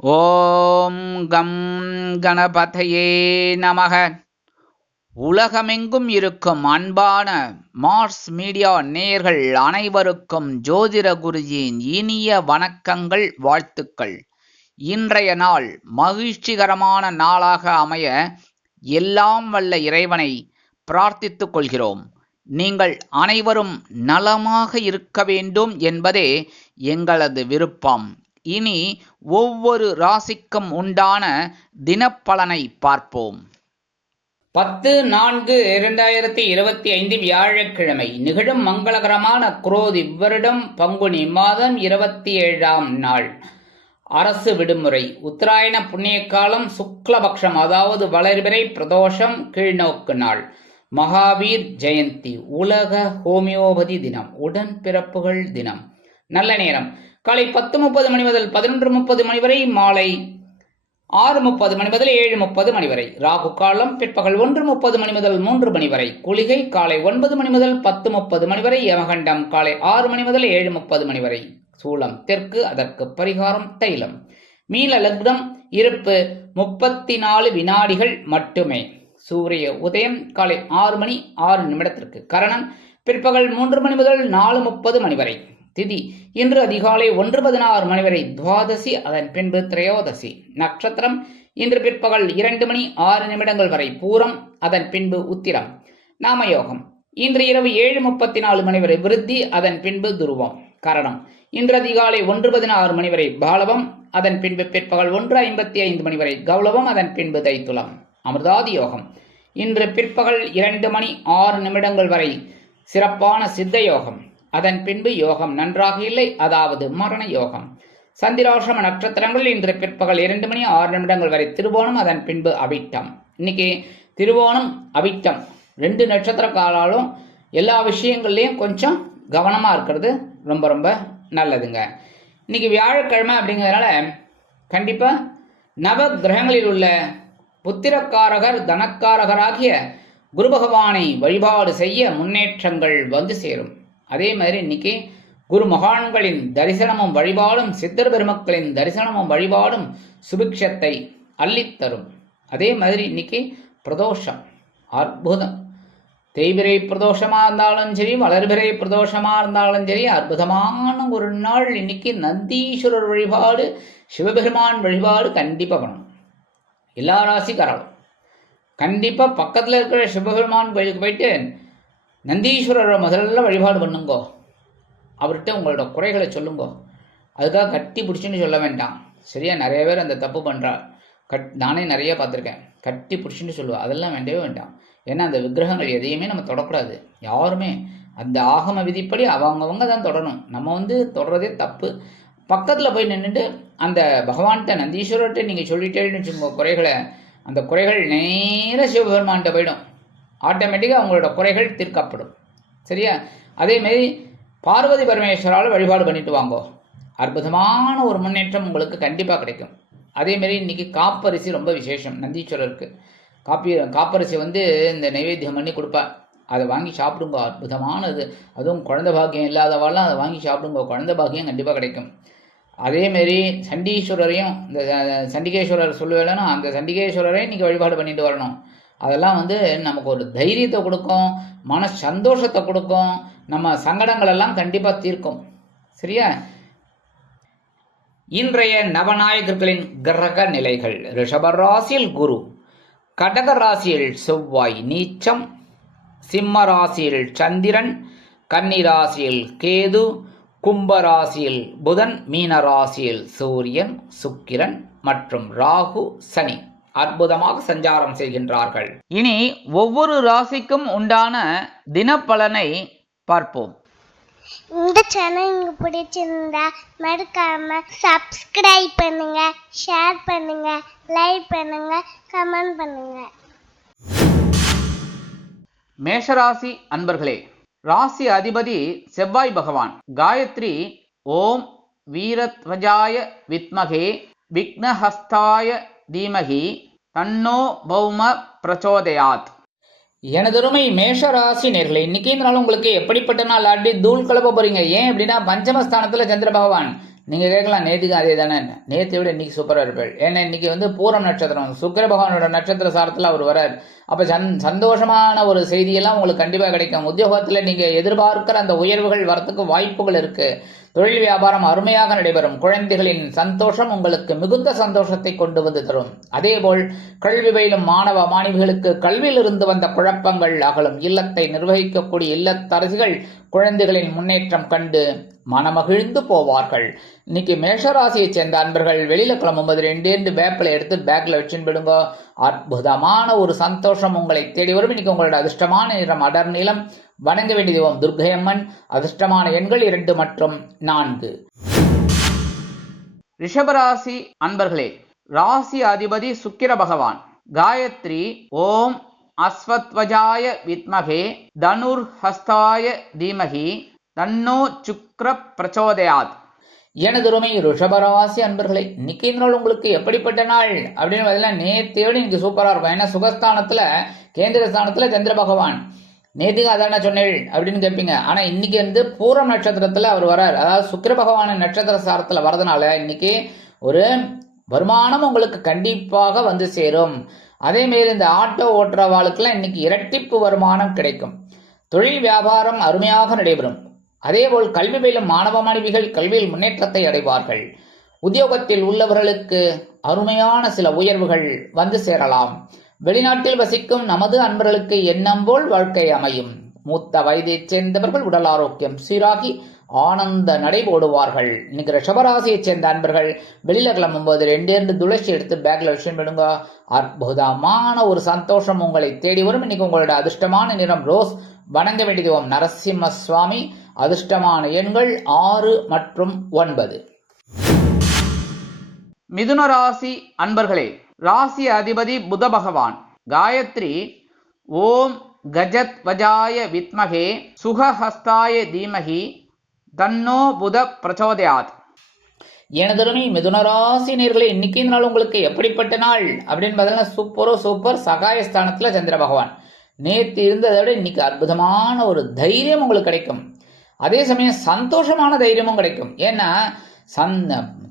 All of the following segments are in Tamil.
ஓம் கம் கணபதையே நமக. உலகமெங்கும் இருக்கும் அன்பான மார்ஸ் மீடியா நேயர்கள் அனைவருக்கும் ஜோதிட குருஜியின் இனிய வணக்கங்கள், வாழ்த்துக்கள். இன்றைய நாள் மகிழ்ச்சிகரமான நாளாக அமைய எல்லாம் வல்ல இறைவனை பிரார்த்தித்துக் கொள்கிறோம். நீங்கள் அனைவரும் நலமாக இருக்க வேண்டும் என்பதே எங்களது விருப்பம். இனி ஒவ்வொரு ராசிக்கும் உண்டான தினப்பலனை பார்ப்போம். 10/4/2025 வியாழக்கிழமை நிகழும் மங்களகரமான குரோதி வருடம் பங்குனி மாதம் 27ஆம் நாள். அரசு விடுமுறை. உத்தராயண புண்ணிய காலம் சுக்லபக்ஷம், அதாவது வளர்பிறை பிரதோஷம், கீழ்நோக்கு நாள். மகாவீர் ஜெயந்தி, உலக ஹோமியோபதி தினம், உடன்பிறப்புகள் தினம். நல்ல நேரம் காலை 10:30 மணி முதல் 11:30 மணி வரை, மாலை 6:30 மணி முதல் 7:30 மணி வரை. ராகு காலம் பிற்பகல் 1:30 மணி முதல் 3 மணி வரை. குளிகை காலை 9 மணி முதல் 10:30 மணி வரை. யமகண்டம் காலை 6 மணி முதல் 7:30 மணி வரை. சூலம் தெற்கு, அதற்கு பரிகாரம் தைலம். மீன லக்னம். இருப்பு 34 வினாடிகள் மட்டுமே. சூரிய உதயம் காலை 6 மணி 6 நிமிடத்திற்கு. கரணம் பிற்பகல் 3 மணி முதல் 4:30 மணி வரை. திதி இன்று அதிகாலை 1:16 மணி வரை துவாதசி, அதன் பின்பு திரையோதசி. நட்சத்திரம் இன்று பிற்பகல் 2 மணி 6 நிமிடங்கள் வரை பூரம், அதன் பின்பு உத்திரம். நாமயோகம் இன்று இரவு 7:34 மணி வரை விருத்தி, அதன் பின்பு துருவம். கரணம் இன்று அதிகாலை 1:16 மணி வரை பாலவம், அதன் பின்பு பிற்பகல் 1:55 மணி வரை கௌளவம், அதன் பின்பு தைத்துளம். அமிர்தாதி யோகம் இன்று பிற்பகல் 2 மணி 6 நிமிடங்கள் வரை சிறப்பான சித்த யோகம், அதன் பின்பு யோகம் நன்றாக இல்லை, அதாவது மரண யோகம். சந்திராசிரம நட்சத்திரங்கள் இன்று பிற்பகல் 2 மணி 6 நிமிடங்கள் வரை திருவோணம், அதன் பின்பு அவிட்டம். இன்னைக்கு திருவோணம் அவிட்டம் 2 நட்சத்திரக்காராலும் எல்லா விஷயங்கள்லையும் கொஞ்சம் கவனமாக இருக்கிறது ரொம்ப ரொம்ப நல்லதுங்க. இன்னைக்கு வியாழக்கிழமை அப்படிங்கிறதுனால கண்டிப்பாக நவ கிரகங்களில் உள்ள புத்திரக்காரகர் தனக்காரகராகிய குரு பகவானை வழிபாடு செய்ய முன்னேற்றங்கள் வந்து சேரும். அதே மாதிரி இன்னைக்கு குரு மகான்களின் தரிசனமும் வழிபாடும், சித்தர் பெருமக்களின் தரிசனமும் வழிபாடும் சுபிக்ஷத்தை அள்ளித்தரும். அதே மாதிரி இன்னைக்கு பிரதோஷம் அற்புதம். தேய்பிரை பிரதோஷமாக இருந்தாலும் சரி, வளர்பிறை பிரதோஷமாக இருந்தாலும் சரி, அற்புதமான ஒரு நாள். இன்னைக்கு நந்தீஸ்வரர் வழிபாடு, சிவபெருமான் வழிபாடு கண்டிப்பாக பண்ணணும். எல்லா ராசிக்காரர்களும் கண்டிப்பாக பக்கத்தில் இருக்கிற சிவபெருமான் கோயிலுக்கு போயிட்டு நந்தீஸ்வரரை முதல்ல வழிபாடு பண்ணுங்கோ. அவர்கிட்ட உங்களோட குறைகளை சொல்லுங்கோ. அதுக்காக கட்டி பிடிச்சின்னு சொல்ல வேண்டாம். சரியா? நிறைய பேர் அந்த தப்பு பண்ணுறார். நானே நிறைய பார்த்துருக்கேன். கட்டி பிடிச்சின்னு சொல்லுவா. அதெல்லாம் வேண்டவே வேண்டாம். ஏன்னா அந்த விக்கிரகங்கள் எதையுமே நம்ம தொடக்கூடாது. யாருமே அந்த ஆகம விதிப்படி அவங்கவங்க தான் தொடணும். நம்ம தொடரதே தப்பு. பக்கத்தில் போய் நின்றுட்டு அந்த பகவான்கிட்ட நந்தீஸ்வரர்கிட்ட நீங்கள் சொல்லிட்டேன்னு வச்சுக்கோங்க குறைகளை, அந்த குறைகள் நேர சிவபெருமான்கிட்ட போயிடும். ஆட்டோமேட்டிக்காக அவங்களோட குறைகள் தீர்க்கப்படும். சரியா? அதேமாரி பார்வதி பரமேஸ்வரால் வழிபாடு பண்ணிட்டு வாங்கோ. அற்புதமான ஒரு முன்னேற்றம் உங்களுக்கு கண்டிப்பாக கிடைக்கும். அதேமாரி இன்றைக்கி காப்பரிசி ரொம்ப விசேஷம். நந்தீஸ்வரருக்கு காப்பரிசி இந்த நைவேத்தியம் பண்ணி கொடுப்பா. அதை வாங்கி சாப்பிடுங்க. அற்புதமானது. அதுவும் குழந்தை பாக்கியம் இல்லாதவாலாம் அதை வாங்கி சாப்பிடுங்க. குழந்தை பாக்கியம் கண்டிப்பாக கிடைக்கும். அதேமாரி சண்டீஸ்வரரையும், இந்த சண்டிகேஸ்வரர் சொல்லுவேன்னா அந்த சண்டிகேஸ்வரரையும் இன்றைக்கி வழிபாடு பண்ணிட்டு வரணும். அதெல்லாம் நமக்கு ஒரு தைரியத்தை கொடுக்கும், மன சந்தோஷத்தை கொடுக்கும், நம்ம சங்கடங்கள் எல்லாம் கண்டிப்பாக தீர்க்கும். சரியா? இன்றைய நவநாயகர்களின் கிரக நிலைகள். ரிஷப ராசியில் குரு, கடக ராசியில் செவ்வாய் நீச்சம், சிம்ம ராசியில் சந்திரன், கன்னி ராசியில் கேது, கும்ப ராசியில் புதன், மீன ராசியில் சூரியன், சுக்கிரன் மற்றும் ராகு, சனி அற்புதமாக சஞ்சாரம் செய்கின்றார்கள். இனி ஒவ்வொரு ராசிக்கும் உண்டான தினப்பலனை பார்ப்போம். இந்த சேனல் உங்களுக்கு பிடிச்சிருந்தா மறக்காம சப்ஸ்கிரைப் பண்ணுங்க, ஷேர் பண்ணுங்க, லைக் பண்ணுங்க, கமெண்ட் பண்ணுங்க. மேஷராசி அன்பர்களே, ராசி அதிபதி செவ்வாய் பகவான். காயத்ரி ஓம் வீரத்வஜாய வித்மகே விக்னஹஸ்தாய தீமகி தன்னோ பௌம பிரச்சோதயாத். எனதருமை மேஷராசி நேர்களே, இன்னைக்கு இந்த நாள் உங்களுக்கு எப்படிப்பட்ட நாள்? ஆடி தூள் கிளப்ப போறீங்க. ஏன் அப்படின்னா பஞ்சமஸ்தானத்துல சந்திர பகவான் நீங்கள் கேட்கலாம் நேற்றுக்கு அதே தானே, நேற்றை விட இன்னைக்கு சூப்பராக இருப்பாள். ஏன்னா இன்னைக்கு வந்து பூரம் நட்சத்திரம், சுக்கிர பகவானோட நட்சத்திர சாரத்தில் அவர் வரார். அப்போ சந்தோஷமான ஒரு செய்தியெல்லாம் உங்களுக்கு கண்டிப்பாக கிடைக்கும். உத்தியோகத்தில் நீங்கள் எதிர்பார்க்கிற அந்த உயர்வுகள் வரத்துக்கு வாய்ப்புகள் இருக்கு. தொழில் வியாபாரம் அருமையாக நடைபெறும். குழந்தைகளின் சந்தோஷம் உங்களுக்கு மிகுந்த சந்தோஷத்தை கொண்டு வந்து தரும். அதேபோல் கல்வி பயிலும் மாணவ மாணவிகளுக்கு கல்வியிலிருந்து வந்த குழப்பங்கள் அகலும். இல்லத்தை நிர்வகிக்கக்கூடிய இல்லத்தரசிகள் குழந்தைகளின் முன்னேற்றம் கண்டு மனமகிழ்ந்து போவார்கள். இன்னைக்கு மேஷராசியை சேர்ந்த அன்பர்கள் வெளியில கிளம்பும்போது 2 வேப்பிலை எடுத்து பேக்ல வச்சுன்னு விடுங்க. அற்புதமான ஒரு சந்தோஷம் உங்களை தேடி வரும். இன்னைக்கு உங்களோட அதிர்ஷ்டமான நிறம் அடர் நீளம். வணங்க வேண்டிய தெய்வம் துர்க்கையம்மன். அதிர்ஷ்டமான எண்கள் 2 மற்றும் 4. ரிஷபராசி அன்பர்களே, ராசி அதிபதி சுக்கிர பகவான். காயத்ரி ஓம் அஸ்வத்வஜாய வித்மகே தனுர் ஹஸ்தாய தீமகி தன்னோ சுக்ர பிரச்சோதயாத். எனதுருமை ரிஷபராசி அன்பர்களே, இன்னைக்கு நாள் உங்களுக்கு எப்படிப்பட்ட நாள் அப்படின்னு பார்த்தீங்கன்னா நேற்றையோடு இன்னைக்கு சூப்பராக இருக்கும். ஏன்னா சுகஸ்தானத்தில் கேந்திர ஸ்தானத்தில் சந்திர பகவான். நேற்றுக்கு அதான சொன்னேள் அப்படின்னு கேட்பீங்க. ஆனால் இன்னைக்கு வந்து பூரம் நட்சத்திரத்தில் அவர் வரார். அதாவது சுக்கிர பகவான் நட்சத்திர சாரத்தில் வரதுனால இன்னைக்கு ஒரு வருமானம் உங்களுக்கு கண்டிப்பாக வந்து சேரும். அதேமாரி இந்த ஆட்டோ ஓட்டுறவாளுக்கெல்லாம் இன்னைக்கு இரட்டிப்பு வருமானம் கிடைக்கும். தொழில் வியாபாரம் அருமையாக நடைபெறும். அதேபோல் கல்வி பயிலும் மாணவ மாணவிகள் கல்வியில் முன்னேற்றத்தை அடைவார்கள். உத்தியோகத்தில் உள்ளவர்களுக்கு அருமையான சில உயர்வுகள் வந்து சேரலாம். வெளிநாட்டில் வசிக்கும் நமது அன்பர்களுக்கு எண்ணம் போல் வாழ்க்கை அமையும். மூத்த வயதைச் சேர்ந்தவர்கள் உடல் ஆரோக்கியம் சீராகி ஆனந்த நடை போடுவார்கள். இன்னைக்கு ரிஷபராசியைச் சேர்ந்த அன்பர்கள் வெளியில கிளம்பும்போது 2 துளசி எடுத்து பேக்ல விஷயம் விடுங்க. அற்புதமான ஒரு சந்தோஷம் உங்களை தேடி வரும். இன்னைக்கு உங்களோட அதிர்ஷ்டமான நிறம் ரோஸ். வணங்க வேண்டிய தெய்வம் நரசிம்ம சுவாமி. அதிர்ஷ்டமான எண்கள் 6 மற்றும் 9. மிதுன ராசி அன்பர்களே, ராசி அதிபதி புத பகவான். காயத்ரி ஓம் கஜத் வஜாய வித்மகே சுகஹஸ்தாய தீமகி தன்னோ புத பிரச்சோதயாத். எனதருமை மிதுனராசி நேர்களே, இன்னைக்கு இந்த நாள் உங்களுக்கு எப்படிப்பட்ட நாள் அப்படின்னு பார்த்தீங்கன்னா சூப்பர். சகாயஸ்தானத்தில் சந்திர பகவான். நேற்று இருந்ததை விட இன்னைக்கு அற்புதமான ஒரு தைரியம் உங்களுக்கு கிடைக்கும். அதே சமயம் சந்தோஷமான தைரியமும் கிடைக்கும். ஏன்னா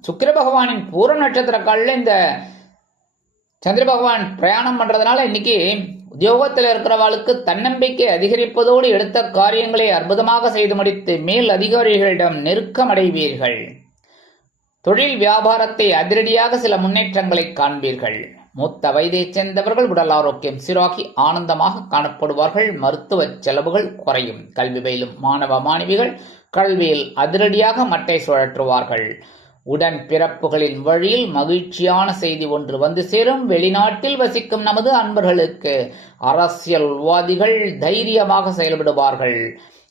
சுக்கிர பகவானின் பூர நட்சத்திர காலில் இந்த சந்திர பகவான் பிரயாணம் பண்றதுனால இன்னைக்கு உத்தியோகத்தில் இருக்கிறவாளுக்கு தன்னம்பிக்கை அதிகரிப்பதோடு எடுத்த காரியங்களை அற்புதமாக செய்து முடித்து மேல் அதிகாரிகளிடம் நெருக்கம் அடைவீர்கள். தொழில் வியாபாரத்தை அதிரடியாக சில முன்னேற்றங்களை காண்பீர்கள். மூத்த வயதைச் சேர்ந்தவர்கள் உடல் ஆரோக்கியம் சீராகி ஆனந்தமாக காணப்படுவார்கள். மருத்துவ செலவுகள் குறையும். கல்வி பயிலும் மாணவ மாணவிகள் கல்வியில் அதிரடியாக மட்டை சுழற்றுவார்கள். உடன் பிறப்புகளின் வழியில் மகிழ்ச்சியான செய்தி ஒன்று வந்து சேரும். வெளிநாட்டில் வசிக்கும் நமது அன்பர்களுக்கு அரசியல்வாதிகள் தைரியமாக செயல்படுவார்கள்.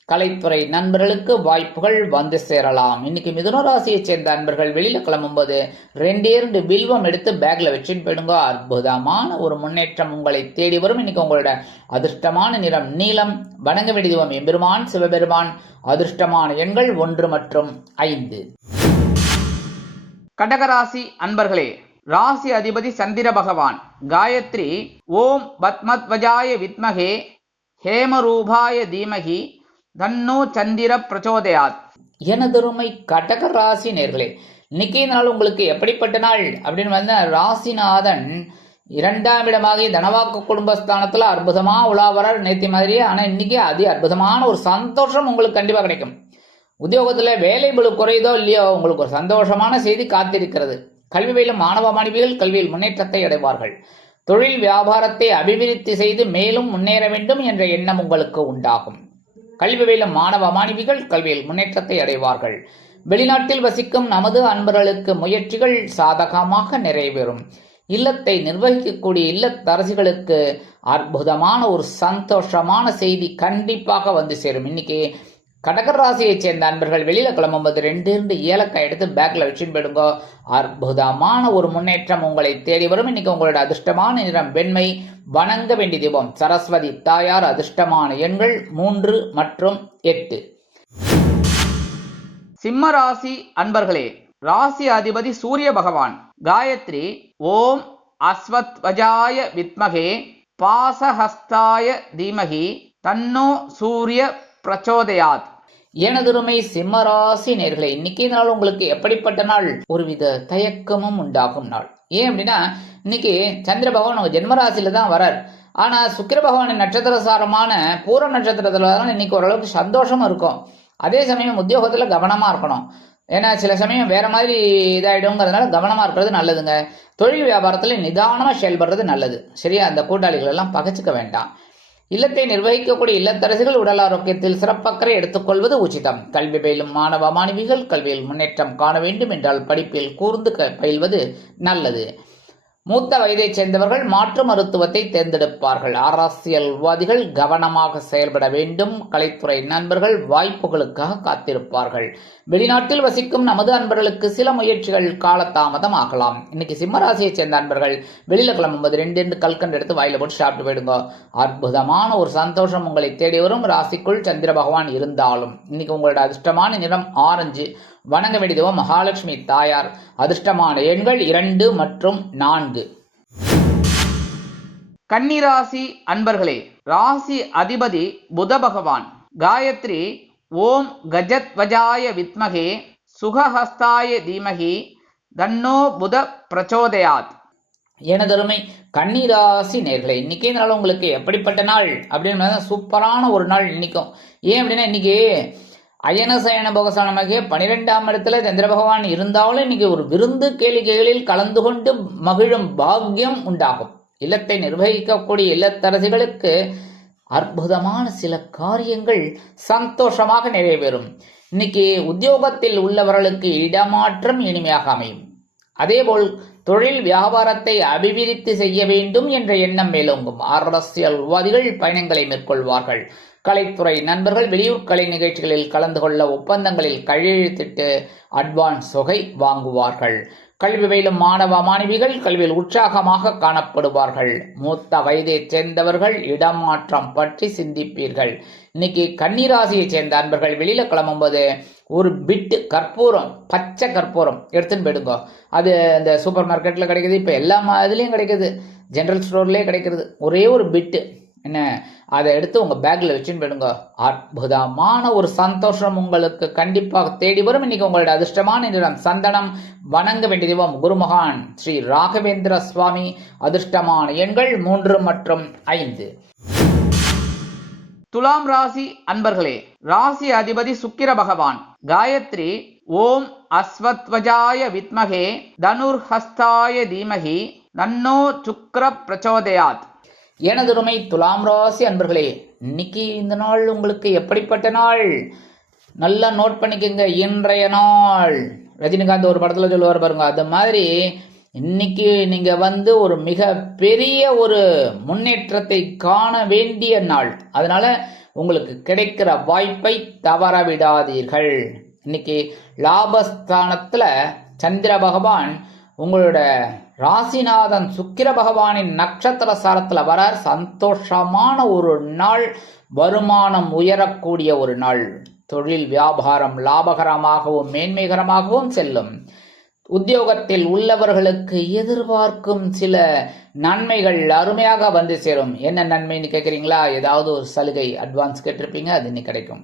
கலைத்துறை நண்பர்களுக்கு வாய்ப்புகள் வந்து சேரலாம். இன்னைக்கு மிதுன ராசியை சேர்ந்த அன்பர்கள் வெளியில கிளம்பும்போது 2 வில்வம் எடுத்து பேக்ல வச்சுன்னு போயிடுங்க. அற்புதமான ஒரு முன்னேற்றம் உங்களை தேடி வரும். இன்னைக்கு உங்களோட அதிர்ஷ்டமான நிறம் நீலம். வணங்க வேண்டிய தெய்வம் எம்பெருமான் சிவபெருமான். அதிர்ஷ்டமான எண்கள் 1 மற்றும் 5. கடகராசி அன்பர்களே, ராசி அதிபதி சந்திர பகவான். காயத்ரி ஓம் பத்மத்வஜாய வித்மகே ஹேமரூபாய தீமகி தன்னோ சந்திர பிரச்சோதயாத். எனதருமை கடக ராசி நேர்களே, இன்னைக்கு நாள் உங்களுக்கு எப்படிப்பட்ட நாள் அப்படின்னு ராசிநாதன் 2ஆம் இடமாக தனவாக்கு குடும்பஸ்தானத்துல அற்புதமா உலாவரார் நேத்தி மாதிரியே. ஆனா இன்னைக்கு அதி அற்புதமான ஒரு சந்தோஷம் உங்களுக்கு கண்டிப்பா கிடைக்கும். உத்தியோகத்துல வேலை பளு குறையதோ இல்லையோ உங்களுக்கு ஒரு சந்தோஷமான செய்தி காத்திருக்கிறது. கல்வி பயிலும் மாணவ மாணவிகள் கல்வியில் முன்னேற்றத்தை அடைவார்கள். தொழில் வியாபாரத்தை அபிவிருத்தி செய்து மேலும் முன்னேற வேண்டும் என்ற எண்ணம் உங்களுக்கு உண்டாகும். கல்வி பயிலும் மாணவ மாணவிகள் கல்வியில் முன்னேற்றத்தை அடைவார்கள். வெளிநாட்டில் வசிக்கும் நமது அன்பர்களுக்கு முயற்சிகள் சாதகமாக நிறைவேறும். இல்லத்தை நிர்வகிக்கக்கூடிய இல்லத்தரசிகளுக்கு அற்புதமான ஒரு சந்தோஷமான செய்தி கண்டிப்பாக வந்து சேரும். இன்னைக்கு கடகராசியை சேர்ந்த அன்பர்கள் வெளியில கிளம்பும்போது 2 ஏலக்காய் எடுத்து பேக்ல வச்சுன்னு போயிடுங்க. அற்புதமான ஒரு முன்னேற்றம் உங்களை தேடி வரும். இன்னைக்கு உங்களோட அதிர்ஷ்டமான நிறம் வெண்மை. வணங்க வேண்டிய தெய்வம் சரஸ்வதி தாயார். அதிர்ஷ்டமான எண்கள் 3 மற்றும் 8. சிம்ம ராசி அன்பர்களே, ராசி அதிபதி சூரிய பகவான். காயத்ரி ஓம் அஸ்வத்வஜாய வித்மகே பாசஹஸ்தாய தீமகி தன்னோ சூரிய பிரச்சோதயாத். எனதுருமை சிம்மராசி நேர்களே, இன்னைக்கு நாள் உங்களுக்கு எப்படிப்பட்ட நாள்? ஒருவித தயக்கமும் உண்டாகும் நாள். ஏன் அப்படின்னா இன்னைக்கு சந்திர பகவான் உங்க ஜென்மராசியில தான் வரார். ஆனா சுக்கிர பகவானின் நட்சத்திர சாரமான பூர நட்சத்திரத்துல தான் இன்னைக்கு ஓரளவுக்கு சந்தோஷமும் இருக்கும். அதே சமயம் உத்தியோகத்துல கவனமா இருக்கணும். ஏன்னா சில சமயம் வேற மாதிரி இதாயிடுங்கிறதுனால கவனமா இருக்கிறது நல்லதுங்க. தொழில் வியாபாரத்துல நிதானமா செயல்படுறது நல்லது. சரியா? அந்த கூட்டாளிகள் எல்லாம் பகைச்சிக்க வேண்டாம். இல்லத்தை நிர்வகிக்கக்கூடிய இல்லத்தரசிகள் உடல் ஆரோக்கியத்தில் சிறப்பக்கறை எடுத்துக்கொள்வது உச்சிதம். கல்வி பயிலும் மாணவ மாணவிகள் கல்வியில் முன்னேற்றம் காண வேண்டும் என்றால் படிப்பில் கூர்ந்து பயில்வது நல்லது. மூத்த வயதைச் சேர்ந்தவர்கள் மாற்று மருத்துவத்தை தேர்ந்தெடுப்பார்கள். அரசியல்வாதிகள் கவனமாக செயல்பட வேண்டும். கலைத்துறை நண்பர்கள் வாய்ப்புகளுக்காக காத்திருப்பார்கள். வெளிநாட்டில் வசிக்கும் நமது அன்பர்களுக்கு சில முயற்சிகள் காலதாமதம் ஆகலாம். இன்னைக்கு சிம்மராசியைச் சேர்ந்த அன்பர்கள் வெளியில கிளம்பும்போது 2 கல்கண்டு எடுத்து வாயில போட்டு சாப்பிட்டு போயிடுங்க. அற்புதமான ஒரு சந்தோஷம் உங்களை தேடி வரும். ராசிக்குள் சந்திர பகவான் இருந்தாலும் இன்னைக்கு உங்களோட அதிர்ஷ்டமான நிறம் ஆரஞ்சு. வணங்க வேண்டியதுவோ மகாலட்சுமி தாயார். அதிர்ஷ்டமான எண்கள் 2 மற்றும் 4. கன்னிராசி அன்பர்களே, ராசி அதிபதி புத பகவான். காயத்ரி ஓம் கஜத்வஜாய வித்மகே சுகஹஸ்தாய தீமகி தன்னோ புத பிரச்சோதயாத். எனதருமை கன்னிராசி நேர்களே, இன்னைக்கே நாள் உங்களுக்கு எப்படிப்பட்ட நாள் அப்படின்னு சூப்பரான ஒரு நாள் இன்னைக்கும். ஏன் அப்படின்னா இன்னைக்கு அயனசயன போகசானமாக 12ஆம் இடத்துல சந்திர பகவான் இருந்தாலும் இன்னைக்கு ஒரு விருந்து கேளிக்கைகளில் கலந்து கொண்டு மகிழும் பாக்கியம் உண்டாகும். இல்லத்தை நிர்வகிக்கக்கூடிய இல்லத்தரசிகளுக்கு அற்புதமான சில காரியங்கள் சந்தோஷமாக நிறைவேறும். இன்னைக்கு உத்தியோகத்தில் உள்ளவர்களுக்கு இடமாற்றம் இனிமையாக அமையும். அதேபோல் தொழில் வியாபாரத்தை அபிவிருத்தி செய்ய வேண்டும் என்ற எண்ணம் மேலோங்கும். அரசியல்வாதிகள் பயணங்களை மேற்கொள்வார்கள். கலைத்துறை நண்பர்கள் வெளியூர் கலை நிகழ்ச்சிகளில் கலந்து கொள்ள ஒப்பந்தங்களில் கையெழுத்திட்டு அட்வான்ஸ் தொகை வாங்குவார்கள். கல்வி பயிலும் மாணவ மாணவிகள் கல்வியில் உற்சாகமாக காணப்படுவார்கள். மூத்த வயதைச் சேர்ந்தவர்கள் இடமாற்றம் பற்றி சிந்திப்பீர்கள். இன்னைக்கு கன்னிராசியைச் சேர்ந்த அன்பர்கள் வெளியில கிளம்பும்போது ஒரு பிட்டு கற்பூரம், பச்சை கற்பூரம் எடுத்துன்னு போயிடுங்க. அது இந்த சூப்பர் மார்க்கெட்ல கிடைக்குது, இப்ப எல்லா இதுலயும் கிடைக்குது, ஜெனரல் ஸ்டோர்லயே கிடைக்கிறது. ஒரே ஒரு பிட்டு என்ன, அதை எடுத்து உங்க பேக்ல வச்சுன்னு போயிடுங்க. அற்புதமான ஒரு சந்தோஷம் உங்களுக்கு கண்டிப்பாக தேடி வரும். இன்னைக்கு உங்களோட அதிர்ஷ்டமான நிறம் சந்தனம். வணங்க வேண்டிய தெய்வம் குருமகான் ஸ்ரீ ராகவேந்திர சுவாமி. அதிர்ஷ்டமான எண்கள் 3 மற்றும் 5. துலாம் ராசி அன்பர்களே, ராசி அதிபதி சுக்கிர பகவான். காயத்ரி ஓம் அஸ்வத்வஜாய வித்மகே தனுர்ஹஸ்தாய தீமகி தன்னோ சுக்ர பிரச்சோதயாத். எனதுருமை துலாம் ராசி அன்பர்களே, இன்னைக்கு இந்த நாள் உங்களுக்கு எப்படிப்பட்ட நாள்? நல்லா நோட் பண்ணிக்கோங்க. இன்றைய நாள் ரஜினிகாந்த் ஒரு படத்துல சொல்லுவார் பாருங்க, அது மாதிரி இன்னைக்கு நீங்க ஒரு மிக பெரிய ஒரு முன்னேற்றத்தை காண வேண்டிய நாள். அதனால உங்களுக்கு கிடைக்கிற வாய்ப்பை தவற விடாதீர்கள். இன்னைக்கு லாபஸ்தானத்துல சந்திர பகவான் உங்களோட ராசிநாதன் சுக்கிர பகவானின் நட்சத்திர சாரத்துல வரார். சந்தோஷமான ஒரு நாள், வருமானம் உயரக்கூடிய ஒரு நாள். தொழில் வியாபாரம் லாபகரமாகவும் மேன்மைகரமாகவும் செல்லும். உத்தியோகத்தில் உள்ளவர்களுக்கு எதிர்பார்க்கும் சில நன்மைகள் அருமையாக வந்து சேரும். என்ன நன்மைன்னு கேட்குறீங்களா? ஏதாவது ஒரு சலுகை அட்வான்ஸ் கேட்டிருப்பீங்க, அது இன்னைக்கு கிடைக்கும்.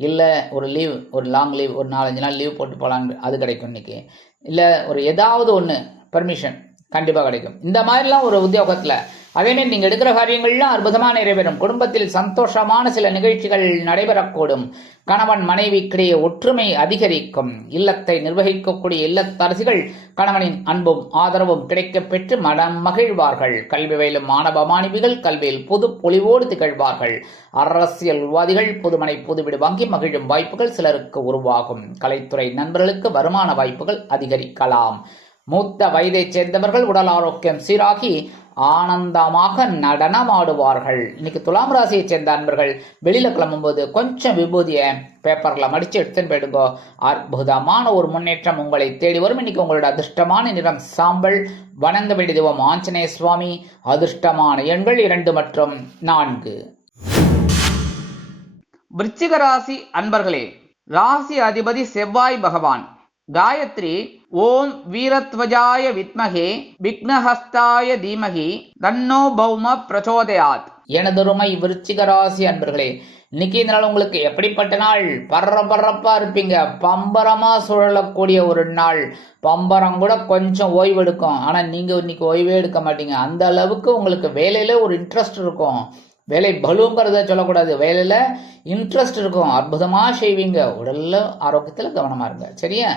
இல்லை ஒரு லீவ், ஒரு லாங் லீவ், ஒரு 4-5 நாள் லீவ் போட்டு போகலான்னு அது கிடைக்கும் இன்னைக்கு. இல்லை ஒரு ஏதாவது ஒன்று பர்மிஷன் கண்டிப்பாக கிடைக்கும். இந்த மாதிரிலாம் ஒரு உத்தியோகத்தில் அதேமாதிரி நீங்கள் எடுக்கிற காரியங்கள்லாம் அற்புதமாக நிறைவேறும். குடும்பத்தில் சந்தோஷமான சில நிகழ்ச்சிகள் நடைபெறக்கூடும். கணவன் மனைவிக்கிடையே ஒற்றுமை அதிகரிக்கும். இல்லத்தை நிர்வகிக்கக்கூடிய இல்லத்தரசிகள் கணவனின் அன்பும் ஆதரவும் கிடைக்க பெற்று மனம் மகிழ்வார்கள். கல்வி பயிலும் மாணவ மாணவிகள் கல்வியில் புது பொலிவோடு திகழ்வார்கள். அரசியல்வாதிகள் புதுமனை புதுவீடு வாங்கி மகிழும் வாய்ப்புகள் சிலருக்கு உருவாகும். கலைத்துறை நண்பர்களுக்கு வருமான வாய்ப்புகள் அதிகரிக்கலாம். மூத்த வயதைச் சேர்ந்தவர்கள் உடல் ஆரோக்கியம் சீராகி ஆனந்தமாக நடனமாடுவார்கள். இன்னைக்கு துலாம் ராசியை சேர்ந்த அன்பர்கள் வெளியில கிளம்பும்போது கொஞ்சம் விபூதியை பேப்பர்ல மடிச்சு எடுத்துன்னு போயிடுங்க. அற்புதமான ஒரு முன்னேற்றம் உங்களை தேடி வரும். இன்னைக்கு உங்களோட அதிர்ஷ்டமான நிறம் சாம்பல். வணங்க வேண்டிய தெய்வம் ஆஞ்சநேய சுவாமி. அதிர்ஷ்டமான எண்கள் 2 மற்றும் 4. விருச்சிக ராசி அன்பர்களே, ராசி அதிபதி செவ்வாய் பகவான். காயத்ரி ஓம் வீரத்வஜாய வித்மகே விக்னஹஸ்தாய தீமகி தன்னோ பௌம பிரச்சோதயாத். எனதொருமை விருச்சிக ராசி அன்பர்களே, இன்னைக்கு இந்த நாள் உங்களுக்கு எப்படிப்பட்ட நாள்? பரபரப்பா இருப்பீங்க, பம்பரமா சுழலக்கூடிய ஒரு நாள். பம்பரம் கூட கொஞ்சம் ஓய்வு எடுக்கும், ஆனா நீங்க இன்னைக்கு ஓய்வே எடுக்க மாட்டீங்க. அந்த அளவுக்கு உங்களுக்கு வேலையில ஒரு இன்ட்ரெஸ்ட் இருக்கும். வேலை பலுங்கிறத சொல்லக்கூடாது, வேலையில இன்ட்ரெஸ்ட் இருக்கும், அற்புதமா செய்வீங்க. உடல்ல ஆரோக்கியத்துல கவனமா இருங்க, சரியா?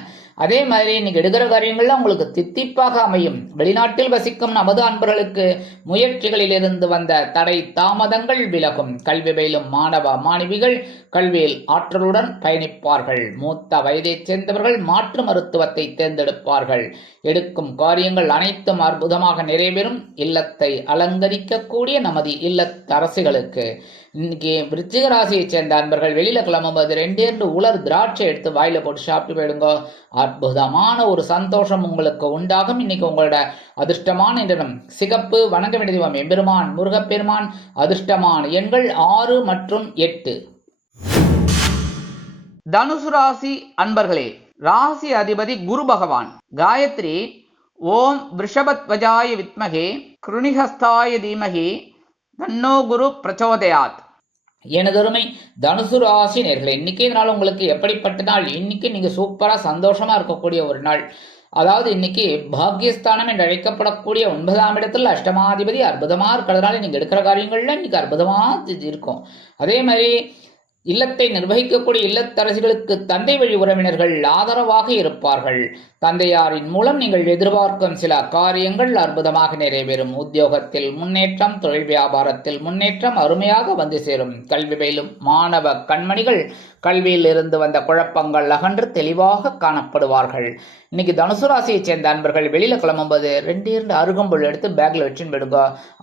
அதே மாதிரி இன்னைக்கு எடுக்கிற காரியங்கள்ல உங்களுக்கு தித்திப்பாக அமையும். வெளிநாட்டில் வசிக்கும் நமது அன்பர்களுக்கு முயற்சிகளில் இருந்து வந்த தடை தாமதங்கள் விலகும். கல்வி பயிலும் மாணவ மாணவிகள் கல்வியில் ஆற்றலுடன் பயணிப்பார்கள். மூத்த வயதைச் சேர்ந்தவர்கள் மாற்று மருத்துவத்தை தேர்ந்தெடுப்பார்கள். எடுக்கும் காரியங்கள் அனைத்தும் அற்புதமாக நிறைவேறும். இல்லத்தை அலங்கரிக்கக்கூடிய நமது இல்லத்தரசிகளுக்கு இன்னைக்கு விருச்சிக ராசியை சேர்ந்த அன்பர்கள் வெளியில கிளம்பும்போது 2 உலர் திராட்சை எடுத்து வாயில போட்டு சாப்பிட்டு போயிடுங்க. அற்புதமான ஒரு சந்தோஷம் உங்களுக்கு உண்டாகும். இன்னைக்கு உங்களோட அதிர்ஷ்டமான நிறம் சிகப்பு. வணங்க வேண்டிய தெய்வம் எம்பெருமான் முருகப்பெருமான். அதிர்ஷ்டமான எண்கள் 6 மற்றும் 8. தனுசு ராசி அன்பர்களே, ராசி அதிபதி குரு பகவான். காயத்ரி ஓம் விருஷபத்வஜாய வித்மகே கிருணிஹஸ்தாய தீமகி தன்னோ குரு பிரச்சோதயாத். எனதொருமை தனுசு ராசி நேர்களே, இன்னைக்கு நாள் உங்களுக்கு எப்படிப்பட்ட நாள்? இன்னைக்கு நீங்க சூப்பரா சந்தோஷமா இருக்கக்கூடிய ஒரு நாள். அதாவது இன்னைக்கு பாக்கியஸ்தானம் என்று அழைக்கப்படக்கூடிய 9ஆம் இடத்துல அஷ்டமாதிபதி அற்புதமா இருக்கிறதுனால நீங்க எடுக்கிற காரியங்கள்ல இன்னைக்கு அற்புதமா இருக்கும். அதே மாதிரி இல்லத்தை நிர்வகிக்கக்கூடிய இல்லத்தரசிகளுக்கு தந்தை வழி உறவினர்கள் ஆதரவாக இருப்பார்கள். தந்தையாரின் மூலம் நீங்கள் எதிர்பார்க்கும் சில காரியங்கள் அற்புதமாக நிறைவேறும். உத்தியோகத்தில் முன்னேற்றம், தொழில் வியாபாரத்தில் முன்னேற்றம் அருமையாக வந்து சேரும். கல்வி பயிலும் மாணவ கண்மணிகள் கல்வியில் இருந்து வந்த குழப்பங்கள் அகன்று தெளிவாக காணப்படுவார்கள். இன்னைக்கு தனுசு ராசியை சேர்ந்த அன்பர்கள் வெளியில கிளம்பும்போது 2 அருகம்புல் எடுத்து பேக்ல வச்சுன்னு விடுங்க.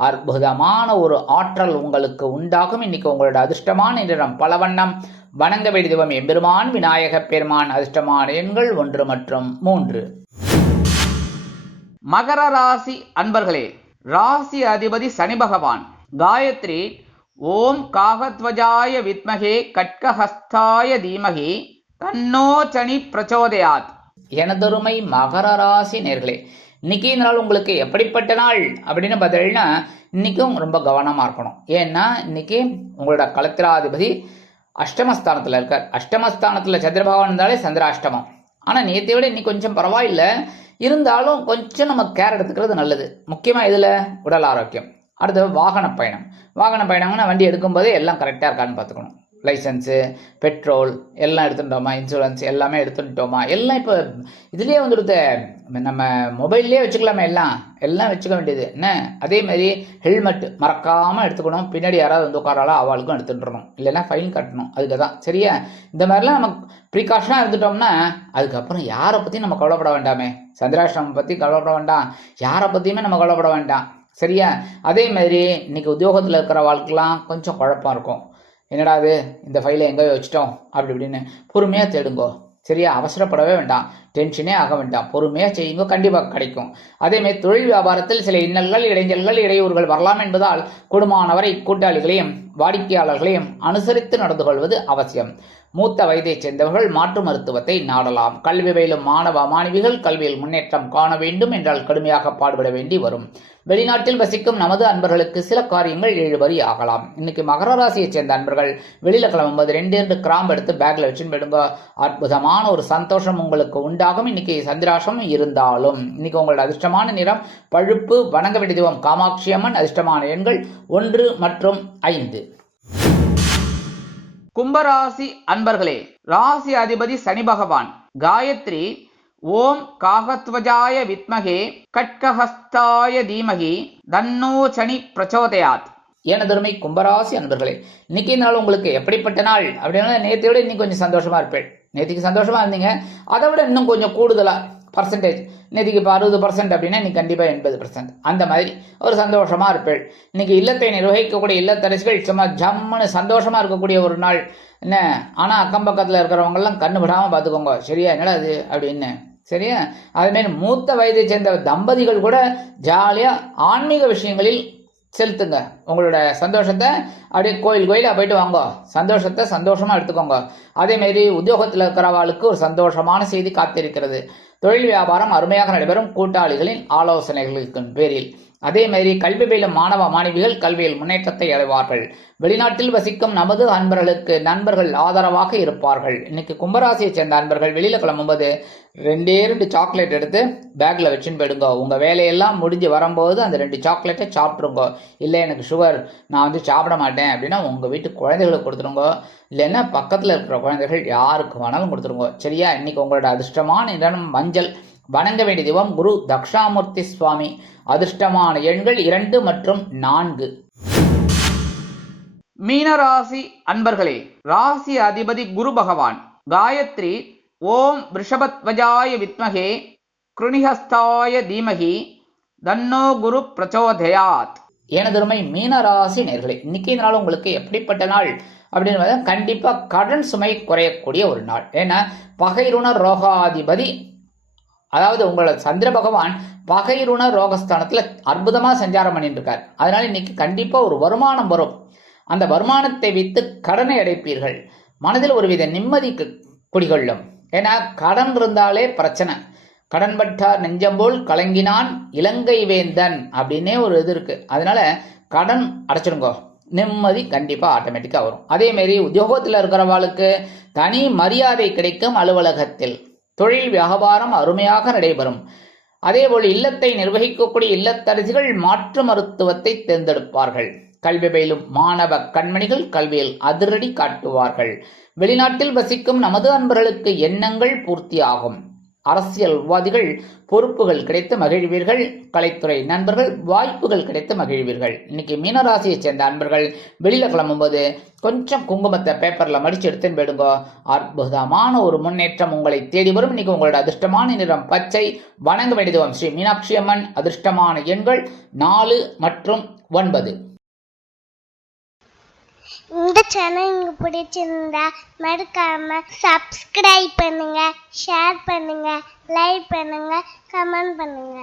அற்புதமான ஒரு ஆற்றல் உங்களுக்கு உண்டாகும். இன்னைக்கு உங்களோட அதிர்ஷ்டமான நிறம் பலவண்ணம். வணங்க வேண்டிய தெய்வம் எம்பெருமான் விநாயக பெருமான். அதிர்ஷ்டமான எண்கள் 1 மற்றும் 3. மகர ராசி அன்பர்களே, ராசி அதிபதி சனி பகவான். காயத்ரி ஓம் காகத்வஜாய வித்மகே கட்கஹஸ்தாய தீமகி தன்னோ சனி பிரச்சோதயாத். எனதொருமை மகர ராசி நேர்களே, இன்னைக்கு இந்த நாள் உங்களுக்கு எப்படிப்பட்ட நாள் அப்படின்னு பார்த்தீங்கன்னா இன்னைக்கும் ரொம்ப கவனமா இருக்கணும். ஏன்னா இன்னைக்கு உங்களோட களத்திராதிபதி அஷ்டமஸ்தானத்துல இருக்கார். அஷ்டமஸ்தானத்துல சந்திர பகவான் இருந்தாலே சந்திராஷ்டமம். ஆனா நேற்றை விட இன்னைக்கு கொஞ்சம் பரவாயில்லை, இருந்தாலும் கொஞ்சம் நம்ம கேர் எடுத்துக்கிறது நல்லது. முக்கியமா இதுல உடல் ஆரோக்கியம். அடுத்து வாகன பயணம். வாகன பயணம்னா வண்டி எடுக்கும்போதே எல்லாம் கரெக்டாக இருக்கான்னு பார்த்துக்கணும். லைசன்ஸு, பெட்ரோல் எல்லாம் எடுத்துட்டோமா, இன்சூரன்ஸ் எல்லாமே எடுத்துட்டோமா, எல்லாம் இப்போ இதுலேயே வந்துடுது. நம்ம மொபைல்லேயே வச்சுக்கலாமே, எல்லாம் வச்சுக்க வேண்டியது என்ன. அதே மாதிரி ஹெல்மெட் மறக்காமல் எடுத்துக்கணும். பின்னாடி யாராவது வந்து உட்காராலோ அவளுக்கும் எடுத்துட்டுறணும், இல்லைன்னா ஃபைன் கட்டணும். அதுக்கு தான் சரியா. இந்த மாதிரிலாம் நம்ம ப்ரீகாஷனாக இருந்துட்டோம்னா அதுக்கப்புறம் யாரை பற்றியும் நம்ம கவலைப்பட வேண்டாமே. சந்திராஷ்டிரமம் பற்றி கவலைப்பட வேண்டாம், யாரை பற்றியுமே நம்ம கவலைப்பட வேண்டாம், சரியா. அதே மாதிரி இன்னைக்கு உத்தியோகத்தில் இருக்கிற வாழ்க்கைலாம் கொஞ்சம் குழப்பம் இருக்கும். என்னடா அது, இந்த ஃபைலை எங்கேயோ வச்சுட்டோம் அப்படி இப்படின்னு பொறுமையாக தேடுங்கோ, சரியா. அவசரப்படவே வேண்டாம், டென்ஷனே ஆக வேண்டாம், பொறுமையாக செய்யுங்க, கண்டிப்பாக கிடைக்கும். அதேமாதிரி தொழில் வியாபாரத்தில் சில இன்னல்கள், இடைஞ்சல்கள், இடையூறுகள் வரலாம் என்பதால் கூடுமானவரை கூட்டாளிகளையும் வாடிக்கையாளர்களையும் அனுசரித்து நடந்து கொள்வது அவசியம். மூத்த வயதைச் சேர்ந்தவர்கள் மாற்று மருத்துவத்தை நாடலாம். கல்வி பயிலும் மாணவ மாணவிகள் கல்வியில் முன்னேற்றம் காண வேண்டும் என்றால் கடுமையாக பாடுபட வேண்டி வரும். வெளிநாட்டில் வசிக்கும் நமது அன்பர்களுக்கு சில காரியங்கள் இழுபறி ஆகலாம். இன்னைக்கு மகர ராசியைச் சேர்ந்த அன்பர்கள் வெளியில கிளம்பும்போது 2 கிராம்பு எடுத்து பேக்ல வச்சுன்னு போயிடுங்க. அற்புதமான ஒரு சந்தோஷம் உங்களுக்கு உண்டாகும். இன்னைக்கு சந்திராசம் இருந்தாலும் இன்னைக்கு உங்களோட அதிர்ஷ்டமான நிறம் பழுப்பு. வணங்க வேண்டிய தெய்வம் காமாட்சி அம்மன். அதிர்ஷ்டமான எண்கள் 1 மற்றும் 5. கும்பராசி அன்பர்களே, ராசி அதிபதி சனி பகவான். காயத்ரி ஓம் காகத்வஜாய வித்மகே கட்கஹஸ்தாய தீமகி தன்னோ சனி பிரச்சோதயாத். எனதொருமை கும்பராசி அன்பர்களே, இன்னைக்கு நாள் உங்களுக்கு எப்படிப்பட்ட நாள் அப்படின்னா நேற்றை விட இன்னைக்கு கொஞ்சம் சந்தோஷமா இருப்பேன். நேற்றுக்கு சந்தோஷமா இருந்தீங்க, அதை விட இன்னும் கொஞ்சம் கூடுதலா பர்சன்டேஜ். நேற்றுக்கு இப்போ 60% அப்படின்னா இன்னைக்கு கண்டிப்பாக 80% அந்த மாதிரி ஒரு சந்தோஷமா இருப்பேன். இன்னைக்கு இல்லத்தை நிர்வகிக்கக்கூடிய இல்லத்தரசிகள் சும்மா ஜம்முன்னு சந்தோஷமா இருக்கக்கூடிய ஒரு நாள் என்ன. ஆனால் அக்கம் பக்கத்தில் இருக்கிறவங்கெல்லாம் கண்ணு விடாமல் பார்த்துக்கோங்க, சரியா. என்னடா அது அப்படின்னு, சரியா. அதுமாரி மூத்த வயதை சேர்ந்த தம்பதிகள் கூட ஜாலியாக ஆன்மீக விஷயங்களில் செலுத்துங்க. உங்களோட சந்தோஷத்தை அப்படியே கோயிலாக போயிட்டு வாங்க, சந்தோஷத்தை சந்தோஷமாக எடுத்துக்கோங்க. அதேமாரி உத்தியோகத்தில் இருக்கிறவாளுக்கு ஒரு சந்தோஷமான செய்தி காத்திருக்கிறது. தொழில் வியாபாரம் அருமையாக நடைபெறும். கூட்டாளிகளின் ஆலோசனைகளுக்கு பேரில் அதே மாதிரி கல்வி பயிலும் மாணவ மாணவிகள் கல்வியில் முன்னேற்றத்தை அடைவார்கள். வெளிநாட்டில் வசிக்கும் நமது அன்பர்களுக்கு நண்பர்கள் ஆதரவாக இருப்பார்கள். இன்னைக்கு கும்பராசியை சேர்ந்த அன்பர்கள் வெளியில கிளம்பும்போது 2 சாக்லேட் எடுத்து பேக்ல வச்சுன்னு போயிடுங்க. உங்க வேலையெல்லாம் முடிஞ்சு வரும்போது அந்த 2 சாக்லேட்டை சாப்பிட்ருங்க. இல்லை எனக்கு சுகர், நான் சாப்பிட மாட்டேன் அப்படின்னா உங்க வீட்டு குழந்தைகளுக்கு கொடுத்துருங்க. இல்லைன்னா பக்கத்துல இருக்கிற குழந்தைகள் யாருக்கு வேணாலும் கொடுத்துருங்க. சரியா? இன்னைக்கு உங்களோட அதிர்ஷ்டமான நிறம் மஞ்சள். வணங்க வேண்டிய தெய்வம் குரு தக்ஷாமூர்த்தி சுவாமி. அதிர்ஷ்டமான எண்கள் 2 மற்றும் 4. மீனராசி அன்பர்களே, ராசி அதிபதி குரு பகவான். காயத்ரி ஓம் ரிஷபத்வஜாய வித்மகே கிருணிஹஸ்தாய தீமகி தன்னோ குரு பிரச்சோதயாத். எனதருமை மீனராசி நேர்களே, இன்னைக்கு நாள் உங்களுக்கு எப்படிப்பட்ட நாள் அப்படின்னு கண்டிப்பா கடன் சுமை குறையக்கூடிய ஒரு நாள். ஏன்னா பகைருண ரோகாதிபதி, அதாவது உங்களோட சந்திர பகவான் பகைருண ரோகஸ்தானத்துல அற்புதமா சஞ்சாரம் பண்ணிட்டு இருக்கார். அதனால இன்னைக்கு கண்டிப்பா ஒரு வருமானம் வரும். அந்த வருமானத்தை வைத்து கடனை அடைப்பீர்கள். மனதில் ஒருவித நிம்மதி குடிகொள்ளும். ஏன்னா கடன் இருந்தாலே பிரச்சனை. கடன் பட்டார் நெஞ்சம்போல் கலங்கினான் இலங்கை வேந்தன் அப்படின்னே ஒரு இது இருக்கு. அதனால கடன் அடைச்சிடுங்க, நிம்மதி கண்டிப்பா ஆட்டோமேட்டிக்கா வரும். அதே மாதிரி உத்தியோகத்தில் இருக்கிறவாளுக்கு தனி மரியாதை கிடைக்கும். அலுவலகத்தில் தொழில் வியாபாரம் அருமையாக நடைபெறும். அதேபோல் இல்லத்தை நிர்வகிக்கக்கூடிய இல்லத்தரசிகள் மாற்று மருத்துவத்தை தேர்ந்தெடுப்பார்கள். கல்வி பயிலும் மாணவ கண்மணிகள் கல்வியில் அதிரடி காட்டுவார்கள். வெளிநாட்டில் வசிக்கும் நமது அன்பர்களுக்கு எண்ணங்கள் பூர்த்தியாகும். அரசியல்வாதிகள் பொறுப்புகள் கிடைத்து மகிழ்வீர்கள். கலைத்துறை நண்பர்கள் வாய்ப்புகள் கிடைத்து மகிழ்வீர்கள். இன்னைக்கு மீனராசியை சேர்ந்த அன்பர்கள் வெளியில கிளம்பும்போது கொஞ்சம் குங்குமத்தை பேப்பர்ல மடிச்சு எடுத்துன்னு போயிடுங்க. அற்புதமான ஒரு முன்னேற்றம் உங்களை தேடி வரும். இன்னைக்கு உங்களோட அதிர்ஷ்டமான நிறம் பச்சை. வணங்க வேண்டியது ஸ்ரீ மீனாட்சி அம்மன். அதிர்ஷ்டமான எண்கள் 4 மற்றும் 9. இந்த சேனல் உங்களுக்கு பிடிச்சிருந்தா மறக்காம சப்ஸ்கிரைப் பண்ணுங்க, ஷேர் பண்ணுங்க, லைக் பண்ணுங்க, கமெண்ட் பண்ணுங்க.